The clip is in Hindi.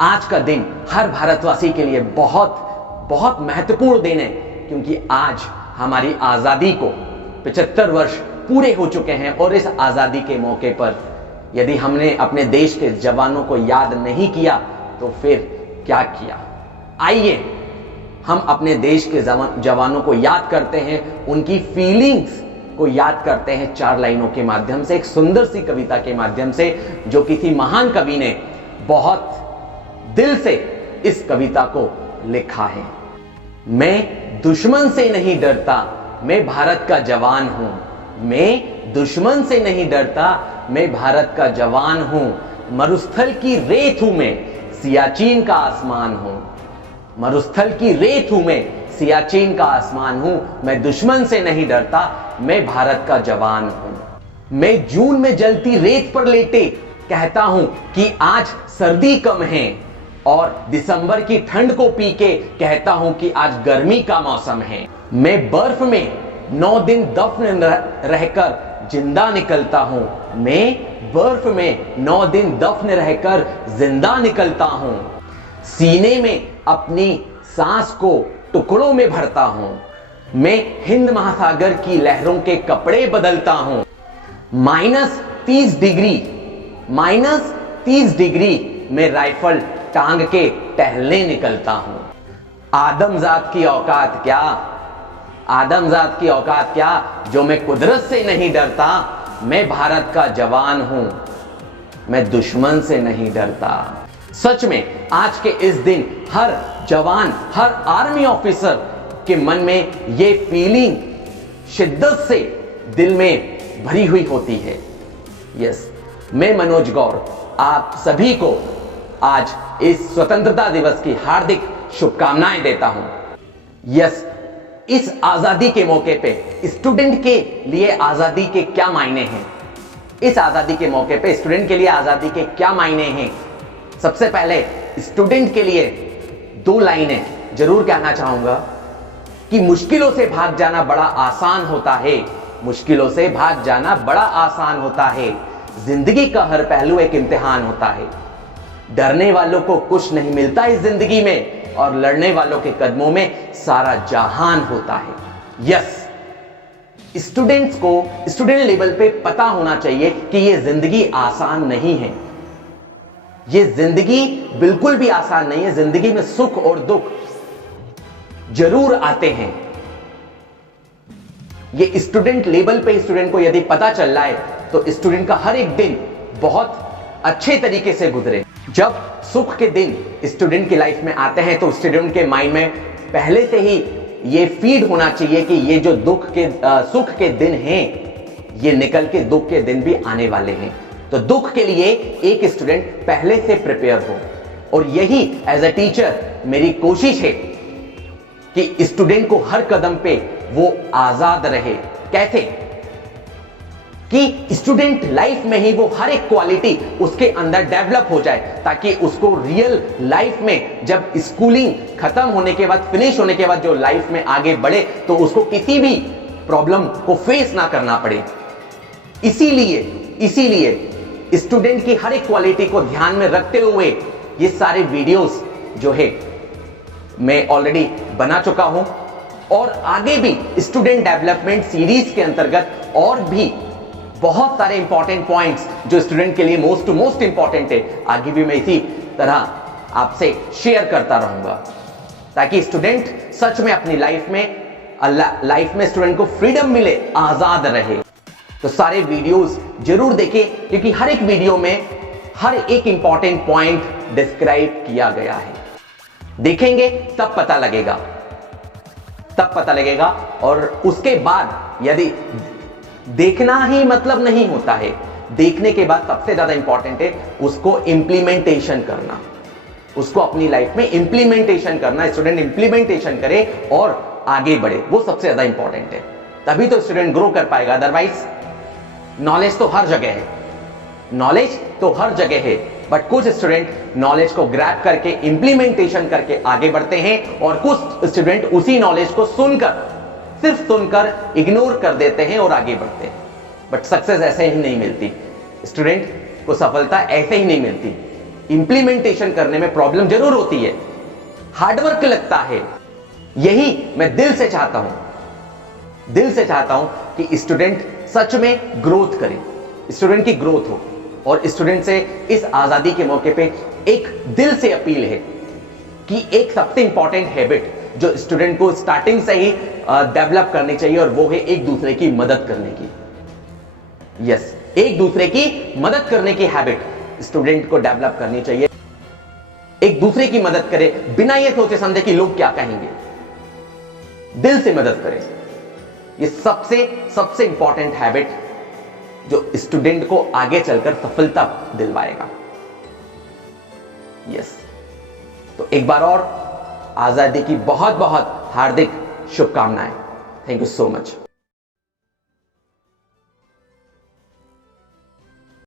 आज का दिन हर भारतवासी के लिए बहुत बहुत महत्वपूर्ण दिन है, क्योंकि आज हमारी आजादी को 75 वर्ष पूरे हो चुके हैं। और इस आजादी के मौके पर यदि हमने अपने देश के जवानों को याद नहीं किया तो फिर क्या किया। आइए हम अपने देश के जवानों को याद करते हैं, उनकी फीलिंग्स को याद करते हैं 4 लाइनों के माध्यम से, एक सुंदर सी कविता के माध्यम से, जो किसी महान कवि ने बहुत दिल से इस कविता को लिखा है। मैं दुश्मन से नहीं डरता, मैं भारत का जवान हूं। मैं दुश्मन से नहीं डरता, मैं भारत का जवान हूं। मरुस्थल की रेत हूं मैं, सियाचिन का आसमान हूं। मरुस्थल की रेत हूं मैं, सियाचिन का आसमान हूं। मैं दुश्मन से नहीं डरता, मैं भारत का जवान हूं। मैं जून में जलती रेत पर लेटे कहता हूं कि आज सर्दी कम है, और दिसंबर की ठंड को पी के कहता हूं कि आज गर्मी का मौसम है। मैं बर्फ में 9 दिन दफन रहकर जिंदा निकलता हूं। मैं बर्फ में 9 दिन दफन रहकर जिंदा निकलता हूं। सीने में अपनी सांस को टुकड़ों में भरता हूं। मैं हिंद महासागर की लहरों के कपड़े बदलता हूं। -30 डिग्री में राइफल टांग के टहलने निकलता हूं। आदमजात की औकात क्या, आदमजात की औकात क्या, जो मैं कुदरत से नहीं डरता। मैं भारत का जवान हूं, मैं दुश्मन से नहीं डरता। सच में आज के इस दिन हर जवान, हर आर्मी ऑफिसर के मन में ये फीलिंग शिद्दत से दिल में भरी हुई होती है। यस, मैं मनोज गौर आप सभी को आज इस स्वतंत्रता दिवस की हार्दिक शुभकामनाएं देता हूं। यस, इस आजादी के मौके पे स्टूडेंट के लिए आजादी के क्या मायने हैं, इस आजादी के मौके पे स्टूडेंट के लिए आजादी के क्या मायने हैं। सबसे पहले स्टूडेंट के लिए 2 लाइनें जरूर कहना चाहूंगा कि मुश्किलों से भाग जाना बड़ा आसान होता है। मुश्किलों से भाग जाना बड़ा आसान होता है। जिंदगी का हर पहलू एक इम्तिहान होता है। डरने वालों को कुछ नहीं मिलता इस जिंदगी में, और लड़ने वालों के कदमों में सारा जहान होता है। यस, स्टूडेंट्स को स्टूडेंट लेवल पे पता होना चाहिए कि यह जिंदगी आसान नहीं है। यह जिंदगी बिल्कुल भी आसान नहीं है। जिंदगी में सुख और दुख जरूर आते हैं। ये स्टूडेंट लेवल पे स्टूडेंट को यदि पता चल रहा है तो स्टूडेंट का हर एक दिन बहुत अच्छे तरीके से गुजरे। जब सुख के दिन स्टूडेंट की लाइफ में आते हैं तो स्टूडेंट के माइंड में पहले से ही ये फीड होना चाहिए कि ये जो सुख के दिन हैं, ये निकल के दुख के दिन भी आने वाले हैं। तो दुख के लिए एक स्टूडेंट पहले से प्रिपेयर हो। और यही एज अ टीचर मेरी कोशिश है कि स्टूडेंट को हर कदम पे वो आजाद रहे। कैसे कि स्टूडेंट लाइफ में ही वो हर एक क्वालिटी उसके अंदर डेवलप हो जाए, ताकि उसको रियल लाइफ में जब स्कूलिंग खत्म होने के बाद, फिनिश होने के बाद जो लाइफ में आगे बढ़े तो उसको किसी भी प्रॉब्लम को फेस ना करना पड़े। इसीलिए स्टूडेंट की हर एक क्वालिटी को ध्यान में रखते हुए ये सारे वीडियोस जो है मैं ऑलरेडी बना चुका हूं, और आगे भी स्टूडेंट डेवलपमेंट सीरीज के अंतर्गत और भी बहुत सारे इंपॉर्टेंट पॉइंट्स जो स्टूडेंट के लिए मोस्ट इंपॉर्टेंट है, आगे भी मैं इसी तरह आपसे शेयर करता रहूंगा, ताकि स्टूडेंट सच में अपनी लाइफ में स्टूडेंट को फ्रीडम मिले, आजाद रहे। तो सारे वीडियोस जरूर देखें, क्योंकि हर एक वीडियो में हर एक इंपॉर्टेंट पॉइंट डिस्क्राइब किया गया है। देखेंगे तब पता लगेगा। और उसके बाद यदि देखना ही मतलब नहीं होता है, देखने के बाद सबसे ज्यादा इंपॉर्टेंट है उसको इंप्लीमेंटेशन करना, उसको अपनी लाइफ में इंप्लीमेंटेशन करना। स्टूडेंट इंप्लीमेंटेशन करे और आगे बढ़े, वो सबसे ज्यादा इंपॉर्टेंट है। तभी तो स्टूडेंट ग्रो कर पाएगा। अदरवाइज नॉलेज तो हर जगह है, बट कुछ स्टूडेंट नॉलेज को ग्रैब करके इंप्लीमेंटेशन करके आगे बढ़ते हैं, और कुछ स्टूडेंट उसी नॉलेज को सिर्फ सुनकर इग्नोर कर देते हैं और आगे बढ़ते हैं। बट सक्सेस ऐसे ही नहीं मिलती, स्टूडेंट को सफलता ऐसे ही नहीं मिलती। इंप्लीमेंटेशन करने में प्रॉब्लम जरूर होती है, हार्डवर्क लगता है। यही मैं दिल से चाहता हूं कि स्टूडेंट सच में ग्रोथ करे, स्टूडेंट की ग्रोथ हो। और स्टूडेंट से इस आजादी के मौके पे एक दिल से अपील है कि एक सबसे इंपॉर्टेंट हैबिट जो स्टूडेंट को स्टार्टिंग से ही डेवलप करनी चाहिए, और वो है एक दूसरे की मदद करने की। यस, एक दूसरे की मदद करने की हैबिट स्टूडेंट को डेवलप करनी चाहिए। एक दूसरे की मदद करे बिना ये सोचे समझे कि लोग क्या कहेंगे, दिल से मदद करें। ये सबसे इंपॉर्टेंट हैबिट जो स्टूडेंट को आगे चलकर सफलता दिलवाएगा। यस, तो एक बार और आजादी की बहुत बहुत हार्दिक शुभकामनाएं। Thank you so much.